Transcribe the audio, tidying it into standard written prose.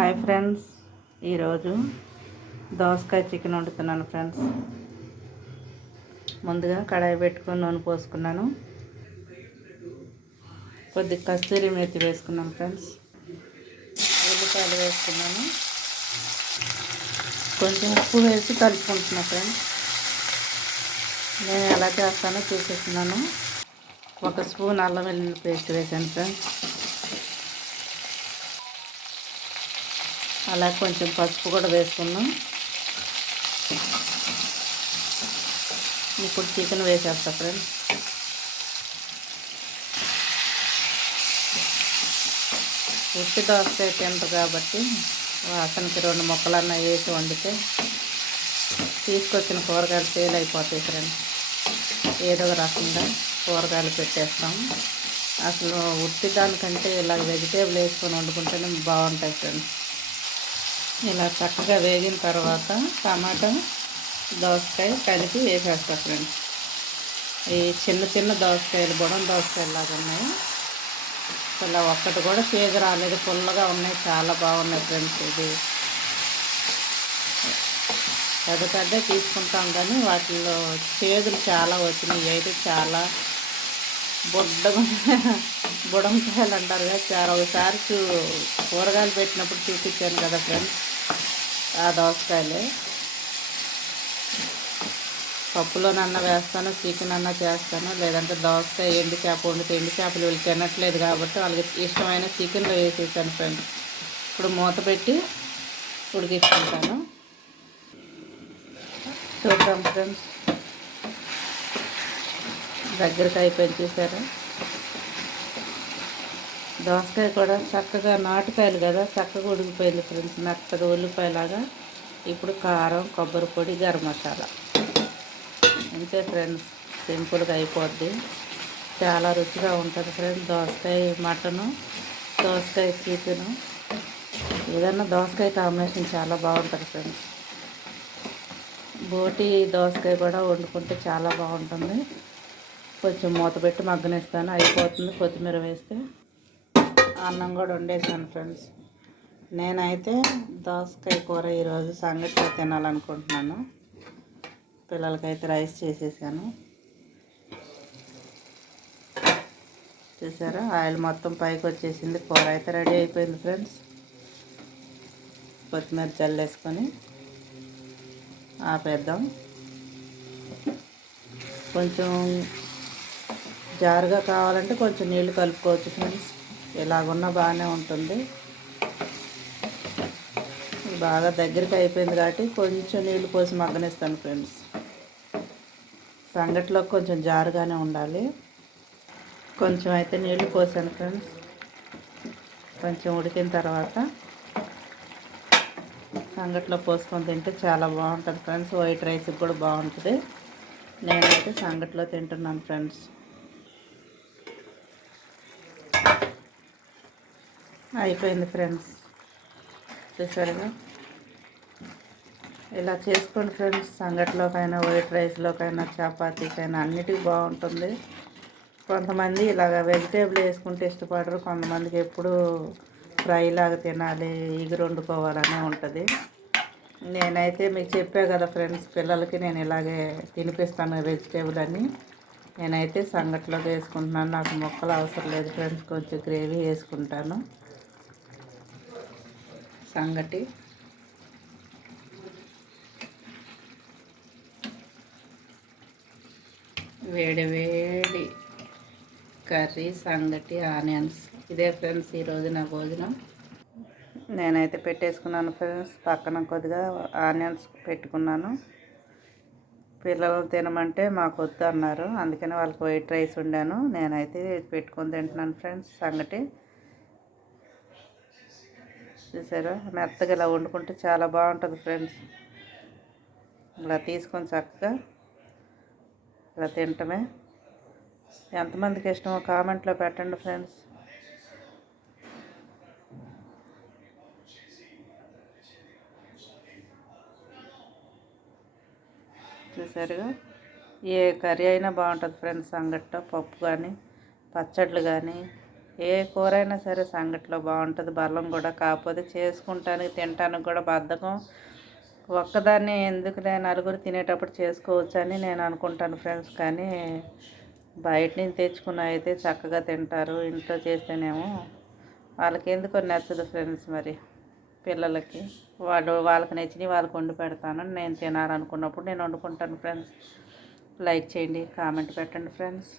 Hi friends, ఈరోజు దోసకాయ chicken వండుతున్నాను friends. ముందుగా కడాయి పెట్టుకొని నూనె పోసుకున్నాను. కొద్ది కస్తూరి మేతి వేసుకున్నాను ఫ్రెండ్స్. ఉల్లిపాయలు వేసుకున్నాను. కొంచెం ఉప్పు వేసి కలుపుకుంటున్నాను ఫ్రెండ్స్. నేను ఎలా చేస్తానో చూపిస్తున్నాను. 1 స్పూన్ అల్లం వెల్లుల్లి పేస్ట్ వేసాను ఫ్రెండ్స్. అలా కొంచెం పసుపు కూడా వేసుకున్నాం. ఇప్పుడు చికెన్ వేసేస్తా ఫ్రెండ్స్. ఉట్టి దోసకాయ తింటారు కాబట్టి వాసనకి 2 ముక్కలన్నా వేసి వండితే తీసుకొచ్చిన కూరగాయలు ఫెయిల్ అయిపోతాయి ఫ్రెండ్స్. ఏదో ఒక రకంగా కూరగాయలు పెట్టేస్తాం. అసలు ఉట్టి దానికంటే ఇలా వెజిటేబుల్ వేసుకొని వండుకుంటేనే బాగుంటాయి ఫ్రెండ్స్. ఇలా చక్కగా వేగిన తర్వాత టమాటా దోసకాయ కలిపి వేసేస్తా ఫ్రెండ్స్. ఈ చిన్న చిన్న దోసకాయలు బుడం దోసకాయలు లాగా ఉన్నాయి. ఇలా ఒక్కటి కూడా చేదు రాలేదు, పుల్లగా ఉన్నాయి, చాలా బాగున్నాయి ఫ్రెండ్స్. ఇది పెద్ద తీసుకుంటాం కానీ వాటిల్లో చేదులు చాలా వచ్చినాయి. అయితే చాలా బుడంకాయలు అంటారు కదా, చాలా ఒకసారి కూరగాయలు పెట్టినప్పుడు చూపించాను కదా ఫ్రెండ్స్. ఆ దోసకాయలే పప్పులోనన్నా వేస్తాను, చికెన్ అన్నా చేస్తాను. లేదంటే దోసకాయ ఎండు చేప వండితే ఎండు చేపలు వీళ్ళు తినట్లేదు కాబట్టి వాళ్ళకి ఇష్టమైన చికెన్లో వేసేసాను ఫ్రెండ్స్. ఇప్పుడు మూత పెట్టి ఉడికించుకుంటాను. చూద్దాం ఫ్రెండ్స్, దగ్గరికి అయిపోయింది చూసారా. దోసకాయ కూడా చక్కగా నాటుకాయలు కదా, చక్కగా ఉడికిపోయింది ఫ్రెండ్స్, మెత్తగా ఉల్లిపాయలాగా. ఇప్పుడు కారం, కొబ్బరి పొడి, గరం మసాలా అంతే ఫ్రెండ్స్. సింపుల్గా అయిపోద్ది, చాలా రుచిగా ఉంటుంది ఫ్రెండ్స్. దోసకాయ మటను, దోసకాయ చికెను, ఏదన్నా దోసకాయ కాంబినేషన్ చాలా బాగుంటుంది ఫ్రెండ్స్. బోటి దోసకాయ కూడా వండుకుంటే చాలా బాగుంటుంది. కొంచెం మూత పెట్టి మగ్గనిస్తాను, అయిపోతుంది. కొత్తిమీర వేస్తే అన్నం కూడా వండేసాను ఫ్రెండ్స్. నేనైతే దోసకాయ కూర ఈరోజు సంగటితో తినాలనుకుంటున్నాను. పిల్లలకైతే రైస్ చేసేసాను. చూసారా, ఆయిల్ మొత్తం పైకి వచ్చేసింది. కూర అయితే రెడీ అయిపోయింది ఫ్రెండ్స్. కొత్తిమీర చల్లేసుకొని ఆపేద్దాం. కొంచెం జారుగా కావాలంటే కొంచెం నీళ్ళు కలుపుకోవచ్చు ఫ్రెండ్స్. ఇలాగున్నా బాగానే ఉంటుంది. బాగా దగ్గరికి అయిపోయింది కాబట్టి కొంచెం నీళ్ళు పోసి మగ్గనిస్తాను ఫ్రెండ్స్. సంగటిలో కొంచెం జారుగానే ఉండాలి. కొంచెం అయితే నీళ్ళు పోసాను ఫ్రెండ్స్. కొంచెం ఉడికిన తర్వాత సంగటిలో పోసుకొని తింటే చాలా బాగుంటుంది ఫ్రెండ్స్. వైట్ రైస్కి కూడా బాగుంటుంది. నేనైతే సంగటిలో తింటున్నాను ఫ్రెండ్స్. అయిపోయింది ఫ్రెండ్స్, చూసారుగా. ఇలా చేసుకోండి ఫ్రెండ్స్. సంగటిలోకైనా, వైట్ రైస్లోకైనా, చపాతీకైనా అన్నిటికీ బాగుంటుంది. కొంతమంది ఇలాగ వెజిటేబుల్ వేసుకుంటే ఇష్టపడరు. కొంతమందికి ఎప్పుడు ఫ్రై లాగా తినాలి, ఎగురు వండుకోవాలనే ఉంటుంది. నేనైతే మీకు చెప్పా కదా ఫ్రెండ్స్, పిల్లలకి నేను ఇలాగే తినిపిస్తాను వెజిటేబుల్ అని. నేనైతే సంగటిలో వేసుకుంటున్నాను. నాకు ముక్కలు అవసరం లేదు ఫ్రెండ్స్, కొంచెం గ్రేవీ వేసుకుంటాను. సంగటి వేడి వేడి కర్రీ, సంగటి, ఆనియన్స్. ఇదే ఫ్రెండ్స్ ఈరోజు నా భోజనం. నేనైతే పెట్టేసుకున్నాను ఫ్రెండ్స్. పక్కన కొద్దిగా ఆనియన్స్ పెట్టుకున్నాను. పిల్లలు తినమంటే మాకు వద్దు అన్నారు, అందుకని వాళ్ళకి వైట్ రైస్ వండాను. నేనైతే పెట్టుకొని తింటున్నాను ఫ్రెండ్స్. సంగటి చూసారా, మెత్తగా ఇలా వండుకుంటే చాలా బాగుంటుంది ఫ్రెండ్స్. ఇలా తీసుకొని చక్కగా ఇలా తింటమే. ఎంతమందికి ఇష్టమో కామెంట్లో పెట్టండి ఫ్రెండ్స్. చూసారుగా, ఏ కర్రీ అయినా బాగుంటుంది ఫ్రెండ్స్. సంగటితో పప్పు కానీ, పచ్చళ్ళు కానీ, ఏ కూర అయినా సరే సంగట్లో బాగుంటుంది, బలం కూడా. కాకపోతే చేసుకుంటానికి తినటానికి కూడా బద్ధకం. ఒక్కదాన్ని ఎందుకులే, నలుగురు తినేటప్పుడు చేసుకోవచ్చు అని నేను అనుకుంటాను ఫ్రెండ్స్. కానీ బయట నుంచి తెచ్చుకున్న అయితే చక్కగా తింటారు. ఇంట్లో చేస్తేనేమో వాళ్ళకి ఎందుకో నచ్చదు ఫ్రెండ్స్. మరి పిల్లలకి వాళ్ళకి నచ్చినవి వాళ్ళకి వండి పెడతాను. నేను తినాలనుకున్నప్పుడు నేను వండుకుంటాను ఫ్రెండ్స్. లైక్ చేయండి, కామెంట్ పెట్టండి ఫ్రెండ్స్.